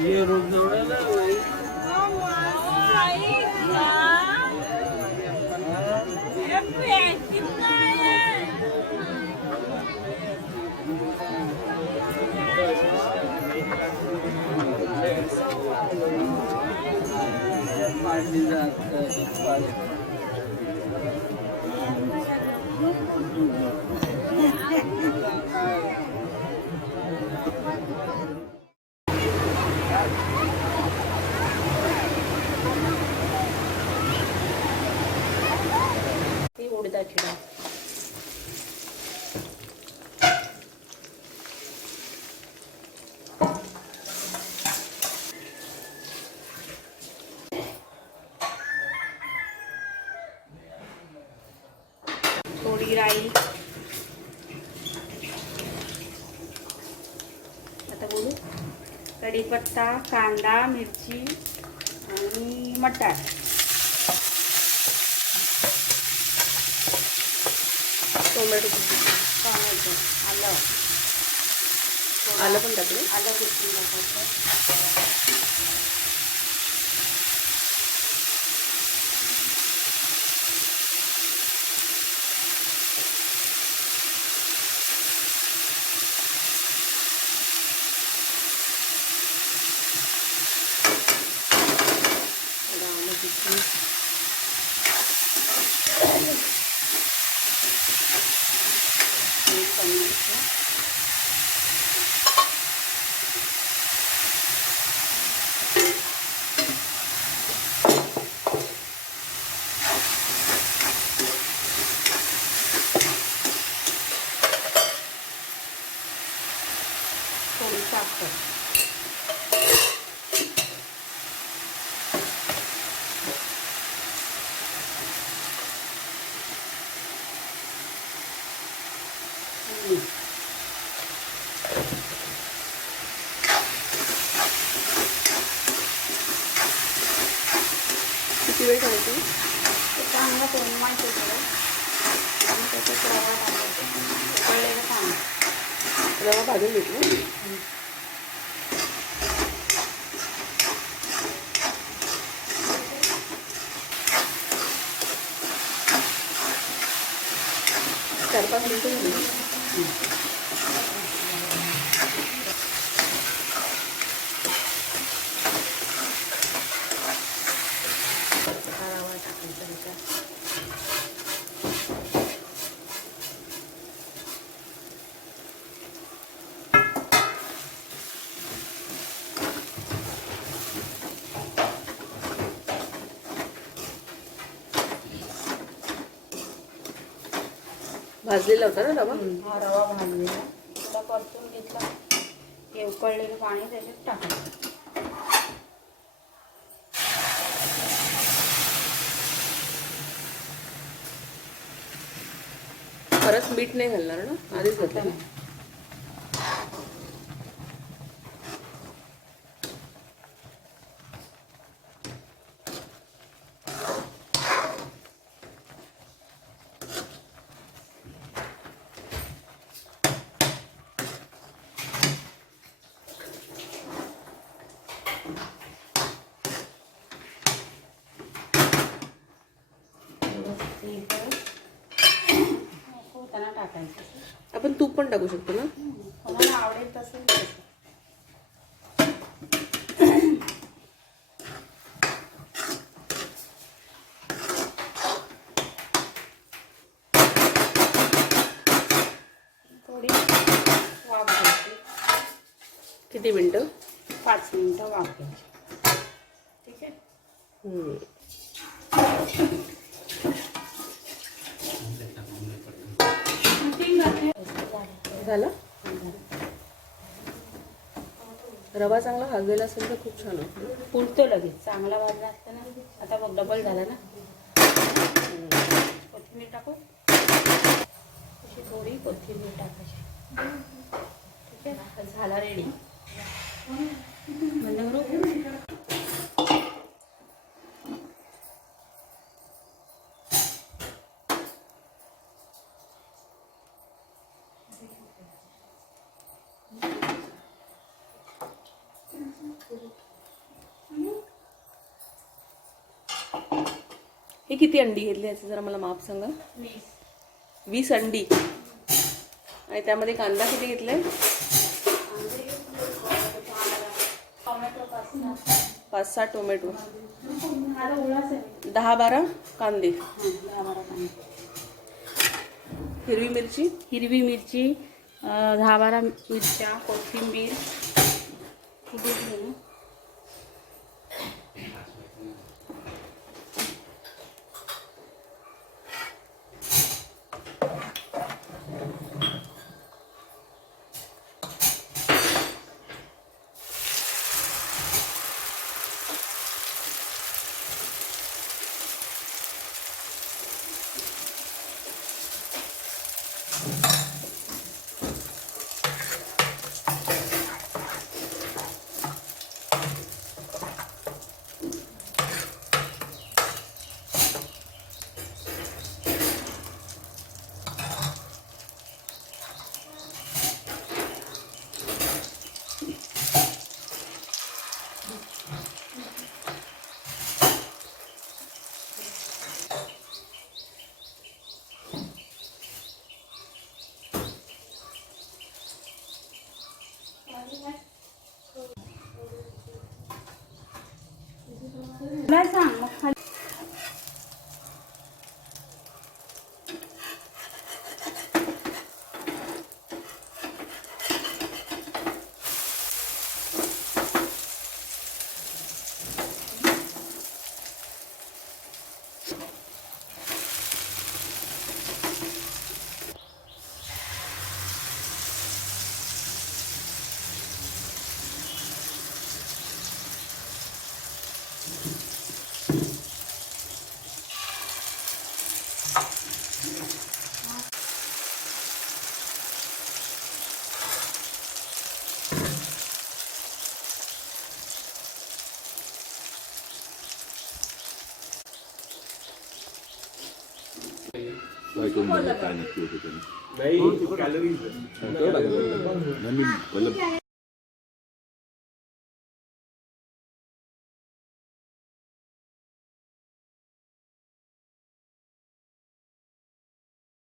ये रोज जोड़ेला भाई उडदाची डाळ थोडी राई आता बोलू कढीपत्ता कांदा मिरची आणि मटार टोमॅटो टोमॅटो आलं आलं पण टाकलं. आलं कुठून टाकायचं थोडी साखर किती वेळ ठेवायची? चांगला करून माहिती सगळं आणि त्याच्यात रवा टाकायचा उकळलेलं पाणी रवा भाजून घेतलं. चार पाच मिनिटं झाली. रवा टाकायचा त्याच्यात भाजलेला होता ना रवा. हा रवा भाजलेला थोडा परतून घेतला हे उकळलेलं पाणी त्याच्यात टाकायचं परत मीठ नाही घालणार ना, आधीच घातलं. टाकायचं आपण तूप पण टाकू शकतो ना. कोणाला आवडेल तसं थोडी वाफ घ्यायची. किती मिनिटं? 5 मिनिटं वाफ घ्यायची. ठीक आहे. झालं. रवा चांगला भाजलेला असेल तर खूप छान होतो. फुलतो लगेच. चांगला भाजला असता ना. आता बघ डबल झाला ना. कोथिंबीर टाकू. अशी थोडी कोथिंबीर टाकायची. ठीक आहे. आता झाला रेडी. बंद करू. हे किती अंडी घेतली याचं जरा मला माप सांगा. 20 अंडी. आणि त्यामध्ये कांदा किती घेतलाय? 5-6 टोमॅटो. 10-12 कांदे. हिरवी मिरची. हिरवी मिरची 10-12 मिरच्या. कोथिंबीर किती घेऊ? मला सांग मग खाली. काय नक्की होतं त्यांनी नाही कॅलरीज